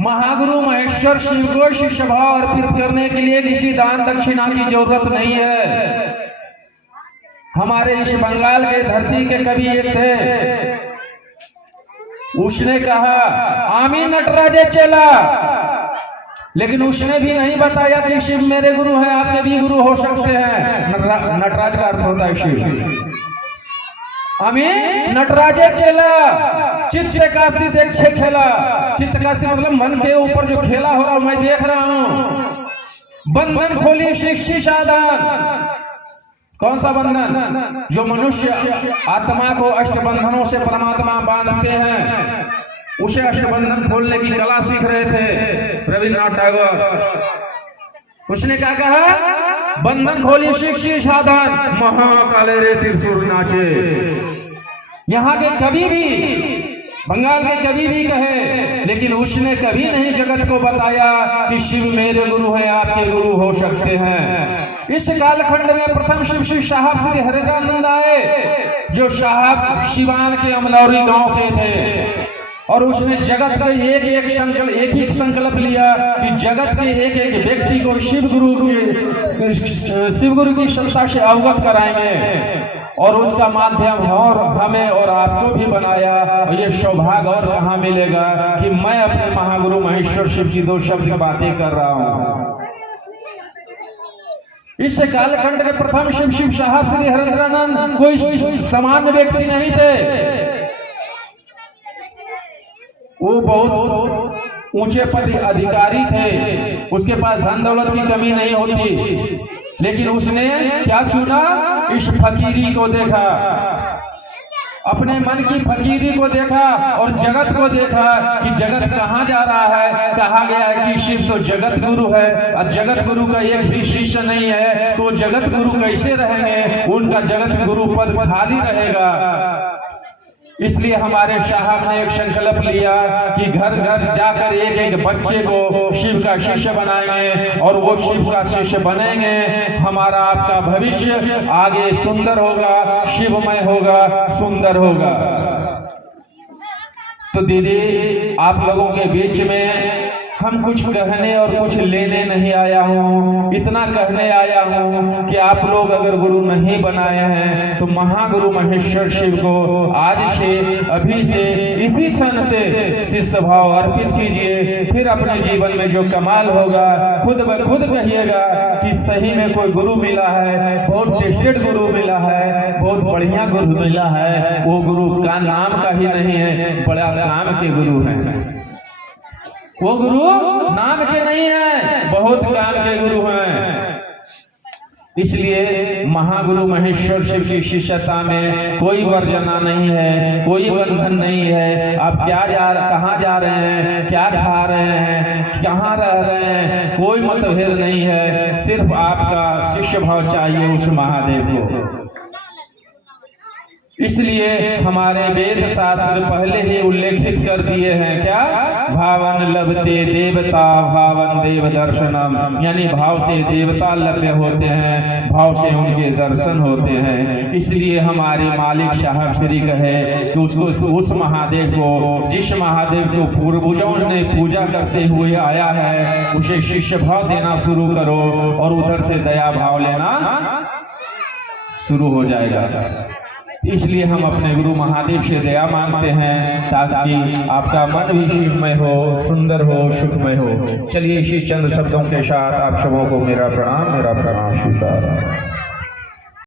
महागुरु महेश्वर शिव को शिष्य भाव अर्पित करने के लिए किसी दान दक्षिणा की जरूरत नहीं है। हमारे इस बंगाल के धरती के कवि एक थे, उसने कहा आमी नटराजे चला, लेकिन उसने भी नहीं बताया कि शिव मेरे गुरु हैं, आपके भी गुरु हो सकते हैं। नटराज का अर्थ होता है शिव। आमी नटराजे चला, चित्त काशी देखे खेला। चित्त काशी मतलब मन के ऊपर जो खेला हो रहा मैं देख रहा हूं। बंधन खोली शिक्षी साधन। कौन सा बंधन? जो मनुष्य आत्मा को अष्टबंधनों से परमात्मा बांधते हैं, उसे अष्टबंधन खोलने की कला सीख रहे थे रविन्द्रनाथ टैगोर। उसने क्या कहा? बंधन खोली शिक्षी साधन, महाकाले रे त्रिशूल नाचे। यहाँ के कवि भी, बंगाल के कवि भी कहे, लेकिन उसने कभी नहीं जगत को बताया कि शिव मेरे गुरु हैं, आपके गुरु हो सकते हैं। इस कालखंड में प्रथम शिव श्री साहब श्री हरिरानंद आए, जो साहब शिवान के अमलौरी गांव के थे, और उसने जगत का एक ही संकल्प लिया कि जगत के एक एक व्यक्ति को शिव गुरु की संस्था से अवगत कराएंगे, और उसका माध्यम और हमें और आपको भी बनाया। और ये सौभाग्य और कहाँ मिलेगा कि मैं अपने महागुरु महेश्वर शिव की दो शब्द बातें कर रहा हूँ। इस कालखंड के प्रथम शिव शिव साहब श्री हरिरानंद कोई सामान्य व्यक्ति नहीं थे। वो बहुत ऊंचे पद अधिकारी थे, उसके पास धन दौलत की कमी नहीं होती, लेकिन उसने क्या चुना? इस फकीरी को देखा, अपने मन की फकीरी को देखा और जगत को देखा कि जगत कहाँ जा रहा है। कहा गया है कि शिव तो जगत गुरु है, और जगत गुरु का एक भी शिष्य नहीं है, तो जगत गुरु कैसे रहेंगे? उनका जगत गुरु पद खाली रहेगा। इसलिए हमारे साहब ने एक संकल्प लिया कि घर घर जाकर एक एक बच्चे को शिव का शिष्य बनाएंगे, और वो शिव का शिष्य बनेंगे, हमारा आपका भविष्य आगे सुंदर होगा, शिवमय होगा, सुंदर होगा। तो दीदी, आप लोगों के बीच में हम कुछ कहने और कुछ लेने नहीं आया हूँ, इतना कहने आया हूँ कि आप लोग अगर गुरु नहीं बनाए हैं तो महागुरु महेश्वर शिव को आज से, अभी से, इसी क्षण से शिष्य भाव अर्पित कीजिए। फिर अपने जीवन में जो कमाल होगा खुद ब खुद कहिएगा कि सही में कोई गुरु मिला है, बहुत टेस्टेड गुरु मिला है, बहुत बढ़िया गुरु मिला है। वो गुरु का नाम का ही नहीं है, बड़ा काम के गुरु हैं। वो गुरु नाम के नहीं है, बहुत काम के गुरु हैं। इसलिए महागुरु महेश्वर शिव की शिष्यता में कोई वर्जना नहीं है, कोई बंधन नहीं है। आप कहाँ जा रहे हैं, क्या खा रहे हैं, कहाँ रह रहे हैं, कोई मतभेद नहीं है। सिर्फ आपका शिष्य भाव चाहिए उस महादेव को। इसलिए हमारे वेद शास्त्र पहले ही उल्लेखित कर दिए हैं, क्या? भावन लभते देवता भावन देव दर्शनम, यानी भाव से देवता लभ्य होते हैं, भाव से उनके दर्शन होते हैं। इसलिए हमारे मालिक साहब श्री कहे कि उसको, उस महादेव को, जिस महादेव को पूर्वजों ने पूजा करते हुए आया है, उसे शिष्य भाव देना शुरू करो, और उधर से दया भाव लेना शुरू हो जाएगा। इसलिए हम अपने गुरु महादेव से दया मांगते हैं, ताकि आपका मन भी शिवमय हो, सुंदर हो, सुखमय हो। चलिए इसी चंद शब्दों के साथ आप सबों को मेरा प्रणाम स्वीकार।